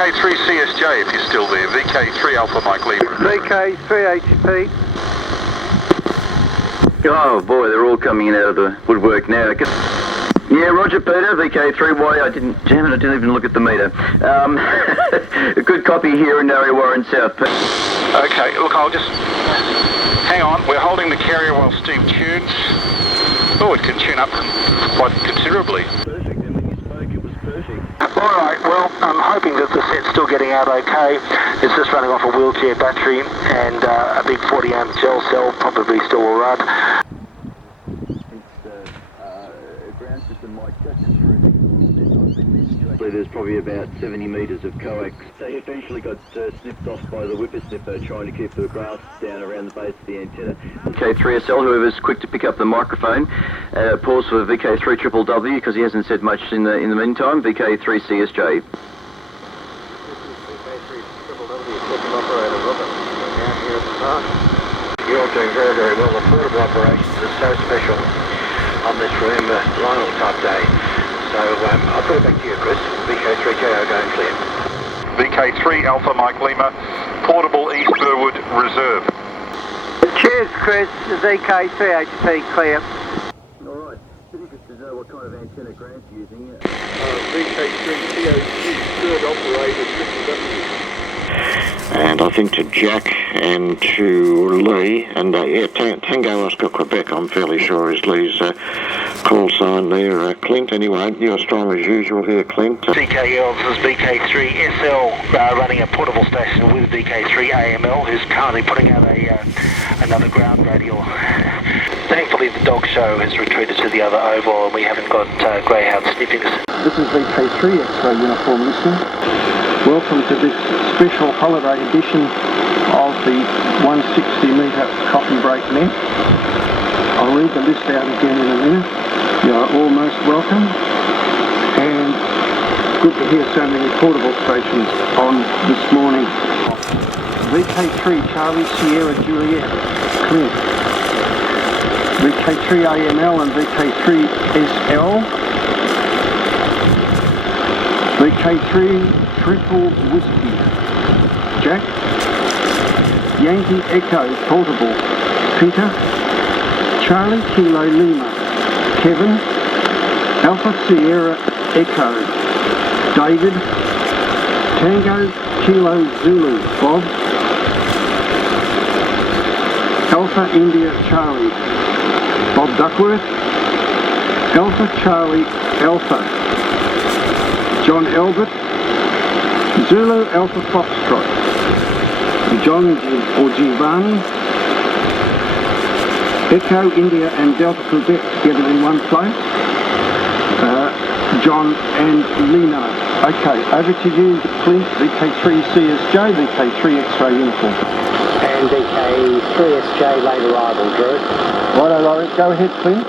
VK3CSJ, if you're still there. VK3 Alpha Mike Lima. VK3HP. Oh boy, they're all coming in out of the woodwork now. Yeah, Roger Peter, VK3YE. I didn't even look at the meter. A good copy here in Narre Warren South. Okay, look, I'll just... Hang on, we're holding the carrier while Steve tunes. Oh, it can tune up quite considerably. Perfect, and when you spoke it was perfect. Alright, well, I'm hoping that the set's still getting out okay. It's just running off a wheelchair battery and a big 40 amp gel cell probably still will run. Ground system might just improve there's probably about 70 metres of coax. They eventually got snipped off by the whippersnipper trying to keep the grass down around the base of the antenna. VK3SL, whoever's quick to pick up the microphone, pause for VK3WW because he hasn't said much in the meantime. VK3CSJ. You're doing very, very well. The portable operations are so special on this room, Lionel type day. So I'll put it back to you, Chris. VK3JO going clear. VK3 Alpha Mike Lima, portable East Burwood Reserve. Cheers, Chris. VK3HP clear. Alright, bit interested to know what kind of antenna Grant's using. VK3TOC, third operator, And I think to Jack and to Lee, and yeah, Tango Oscar Quebec, I'm fairly sure is Lee's call sign there. Clint, anyway, you're strong as usual here, Clint. VKL, this is VK3SL running a portable station with VK3AML, who's currently putting out another ground radial. Thankfully the dog show has retreated to the other oval and we haven't got greyhound sniffing us. This is VK3 X-ray uniform listening. Welcome to this special holiday edition of the 160 metre coffee break net. I'll read the list out again in a minute. You're all most welcome, and good to hear so many portable stations on this morning. VK3 Charlie Sierra Juliet, Clint. VK3 AML and VK3 SL. VK3 Triple Whiskey, Jack. Yankee Echo Portable, Peter. Charlie Kilo Lima, Kevin. Alpha Sierra Echo, David. Tango Kilo Zulu, Bob. Alpha India Charlie, Bob Duckworth. Alpha Charlie Alpha, John Albert. Zulu Alpha Foxtrot, John or Giovanni. Echo India and Delta Quebec together in one place. John and Lino. Okay, over to you, Clint. VK3CSJ, VK3 X-ray uniform. And VK3SJ late arrival, Drew. Righto, Laurie. Go ahead, Clint.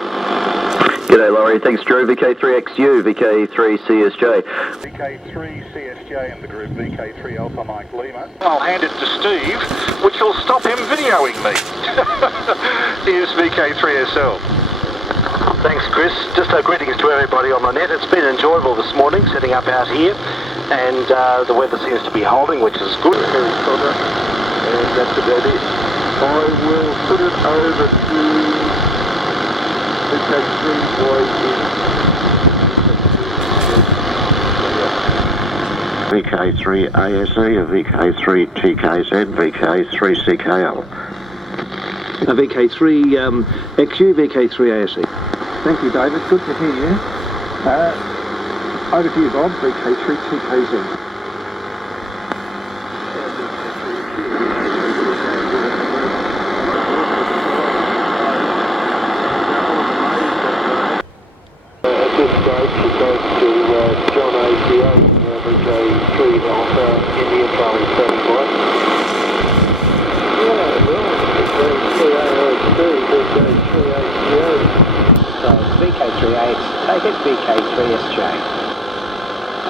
G'day Laurie, thanks Drew. VK3XU, VK3CSJ. VK3CSJ and the group VK3 Alpha Mike Lima. I'll hand it to Steve, which will stop him videoing me. Here's VK3SL. Thanks, Chris. Just greetings to everybody on the net. It's been enjoyable this morning setting up out here, and the weather seems to be holding, which is good. And that's about it. I will put it over to VK3ASE, VK3TKZ, VK3CKL. VK3XU, VK3ASE. Thank you, David. Good to hear you. Over to you, Bob. VK3TKZ. John ACO, VK3 Alpha India Charlie 75. Yeah, VK3ASD, VK3ACO. So VK3AX, take it, VK3SJ.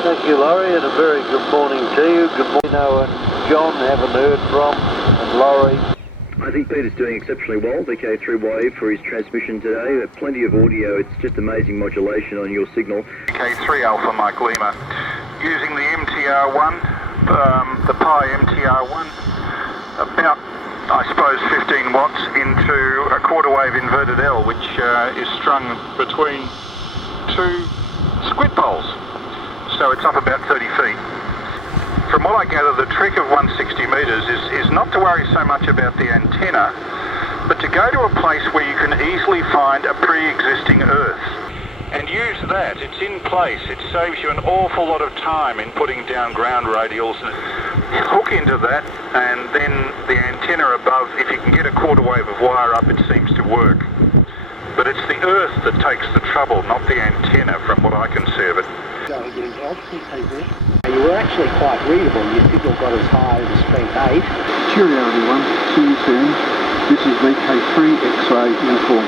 Thank you, Laurie, and a very good morning to you. Good morning, Noah and John, haven't heard from, and Laurie. I think Peter's doing exceptionally well, VK3YE, for his transmission today. Plenty of audio, it's just amazing modulation on your signal. VK3 Alpha Mike Lima, using the MTR1 the Pi MTR1, about, I suppose, 15 watts into a quarter wave inverted L, which is strung between two squid poles. So it's up about 30 feet. From what I gather, the trick of 160 metres is not to worry so much about the antenna, but to go to a place where you can easily find a pre-existing earth and use that. It's in place. It saves you an awful lot of time in putting down ground radials. Hook into that, and then the antenna above, if you can get a quarter wave of wire up, it seems to work. But it's the earth that takes the trouble, not the antenna, from what I can see of it. You were actually quite readable. Your signal got as high as strength 8. Cheerio everyone, see you soon. This is VK3 uniform.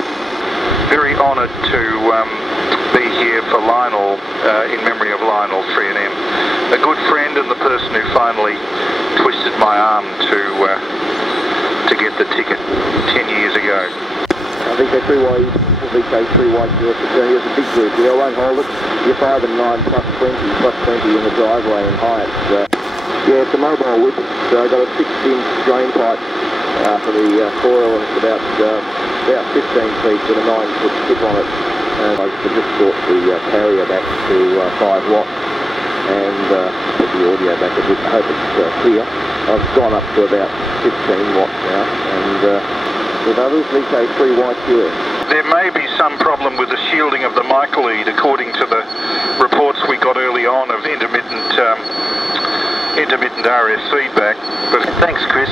Very honoured to be here for Lionel, in memory of Lionel 3NM, a good friend and the person who finally twisted my arm to get the ticket 10 years ago. VK3YE, VK3YE, it's a big group here. I won't hold it. You're 5 and 9 plus 20 in the driveway in height. Yeah, it's a mobile whip. It's got a 6-inch drain pipe for the coil, and it's about 15 feet with a 9-foot tip on it. And I just brought the carrier back to 5 watts and put the audio back a bit. I hope it's clear. I've gone up to about 15 watts now, and with others, VK3YE. There may be some problem with the shielding of the mic lead, according to the reports we got early on of intermittent RF feedback. But Thanks, Chris.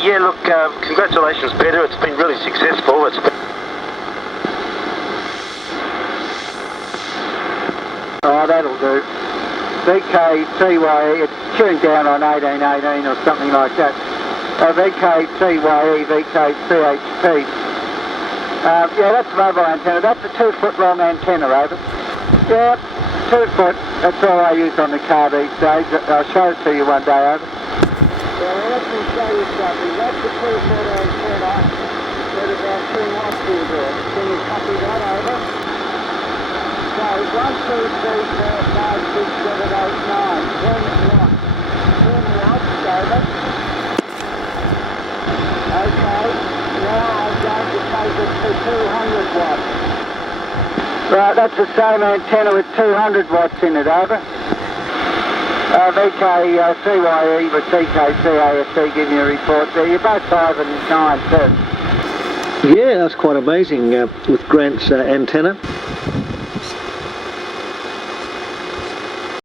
Yeah, look, congratulations, Peter. It's been really successful. Oh, that'll do. VK3YE, it's tuned down on 1818 or something like that. VK3YE, VK3HP. Yeah, that's a mobile antenna. That's a 2-foot long antenna, over. Yeah, 2 foot. That's all I use on the car these days. I'll show it to you one day, over. Well, let me show you something. That's a 2-foot antenna with about 2 watts in there. Can you copy that, over? So, 1, 2, 3, 4, 5, 6, 7, 8, 9. 10 watts. 10 watts, over. Okay, now I'm going to take it to 200 watts. Right, that's the same antenna with 200 watts in it, over. VK3YE with VK3AFC giving you a report there. You're both 5 and 9 too. Yeah, that's quite amazing with Grant's antenna.